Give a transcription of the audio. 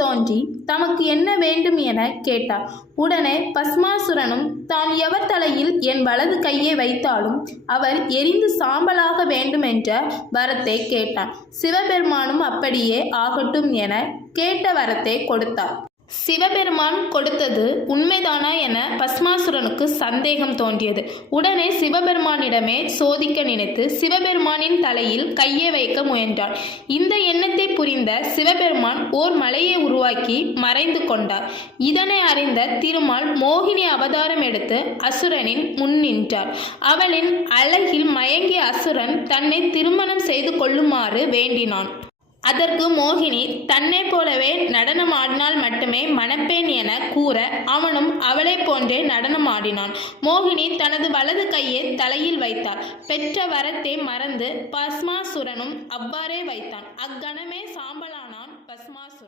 தோன்றி தமக்கு என்ன வேண்டும் என கேட்டார். உடனே பஸ்மாசுரனும் தான் எவர் தலையில் என் வலது கையை வைத்தாலும் அவர் எரிந்து சாம்பலாக வேண்டும் என்ற வரத்தை கேட்டான். சிவபெருமானும் அப்படியே ஆகட்டும் என கேட்ட வரத்தை கொடுத்தார். சிவபெருமான் கொடுத்தது உண்மைதானா என பஸ்மாசுரனுக்கு சந்தேகம் தோன்றியது. உடனே சிவபெருமானிடமே சோதிக்க நினைத்து சிவபெருமானின் தலையில் கையை வைக்க முயன்றார். இந்த எண்ணத்தை புரிந்த சிவபெருமான் ஓர் மலையை உருவாக்கி மறைந்து கொண்டார். இதனை அறிந்த திருமால் மோகினி அவதாரம் எடுத்து அசுரனின் முன் நின்றார். அவளின் அழகில் மயங்கிய அசுரன் தன்னை திருமணம் செய்து கொள்ளுமாறு வேண்டினான். அதற்கு மோகினி தன்னை போலவே நடனம் ஆடினால் மட்டுமே மணப்பேன் என கூற அவனும் அவளை போன்றே நடனம் ஆடினான். மோகினி தனது வலது கையை தலையில் வைத்தார். பெற்ற வரத்தை மறந்து பஸ்மாசுரனும் அவ்வாறே வைத்தான். அக்கணமே சாம்பலானான் பஸ்மாசுரன்.